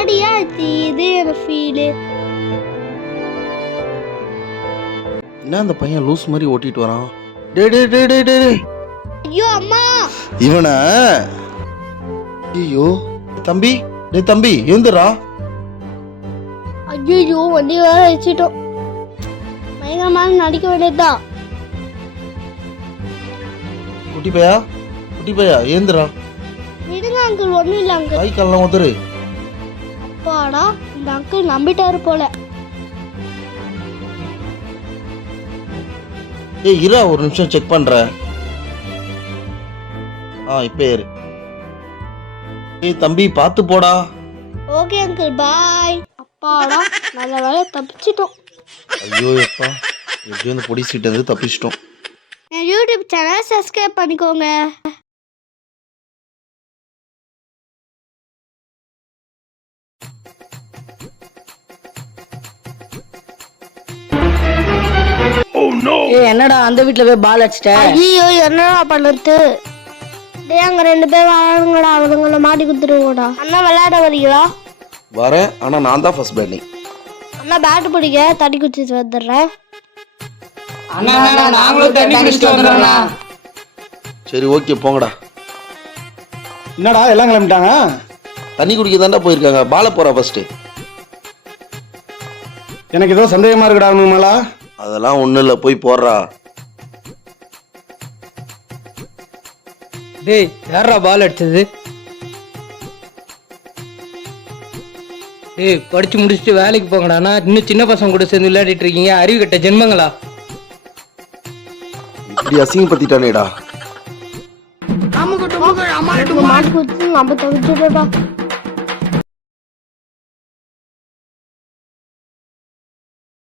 தாண்டியா இது ஃபீலு என்ன அந்த பையன் லூஸ் மாதிரி ஓட்டிட்டு வரான்? டே டே டே டே டே டே. ஐயோ அம்மா! இவனை? ஐயோ தம்பி டேய் தம்பி எழுந்துடா ஐயோ வண்டி வேற வச்சுட்டோம் பயங்கரமான நடிக்க வேண்டியதுதான் குட்டி பையா? குட்டி பையா ஏந்துடா விடுங்க அங்கிள் ஒன்றும் இல்லை அங்கிள் கை காலெல்லாம் உதறு. அப்பாடா இந்த அங்கிள் நம்பிட்டாரு போல. ஏய் இரா ஒரு நிமிஷம் செக் பண்றேன் ஆ இப்போ ஏறு. ஏய் தம்பி பார்த்து போடா. ஓகே அங்கிள் பாய் அப்பாடா நல்ல வேலை தப்பிச்சிட்டோம். ஐயோ எப்பா. எப்படியும் அந்த பொடி சீட்டு வந்து தப்பிச்சிட்டோம். என் யூடியூப் சேனல் சப்ஸ்கிரைப் பண்ணிக்கோங்க. ஏய் என்னடா அந்த வீட்ல போய் பால் அடிச்சிட்ட? ஐயோ என்னடா பண்ணுறது டேய் அங்க ரெண்டு பேர் வரானுங்கடா அவனுங்கள மாட்டி குத்துருவோடா அண்ணா விளையாட வரீங்களா? வரேன் ஆனால் நான் தான் ஃபர்ஸ்ட் பேட்டிங் அண்ணா பேட் பிடிக்க தட்டி குச்சிட்டு வந்துடுறேன். அண்ணா அண்ணா, நாங்களும் தண்ணி குடிச்சிட்டு வந்துடுறோம்ண்ணா சரி ஓகே போங்கடா. என்னடா எல்லாம் கிளம்பிட்டாங்க? தண்ணி குடிக்க தாண்டா போயிருக்காங்க பாலை போறா ஃபர்ஸ்ட் எனக்கு ஏதோ சந்தேகமா இருக்குடா அவங்க மேலா அதெல்லாம் ஒன்றும் இல்லை போய் போடுறா. டேய் யாரா பால் அடிச்சது? டேய் படிச்சு முடிச்சுட்டு வேலைக்கு போங்கடாண்ணா இன்னும் சின்ன பசங்க கூட சேர்ந்து விளையாடிட்டு இருக்கீங்க. அறிவு கட்ட ஜென்மங்களா? இப்படி அசிங்கப்படுத்திட்டானேடா. மாட்டி குத்து நம்ம தவிச்சுட்டா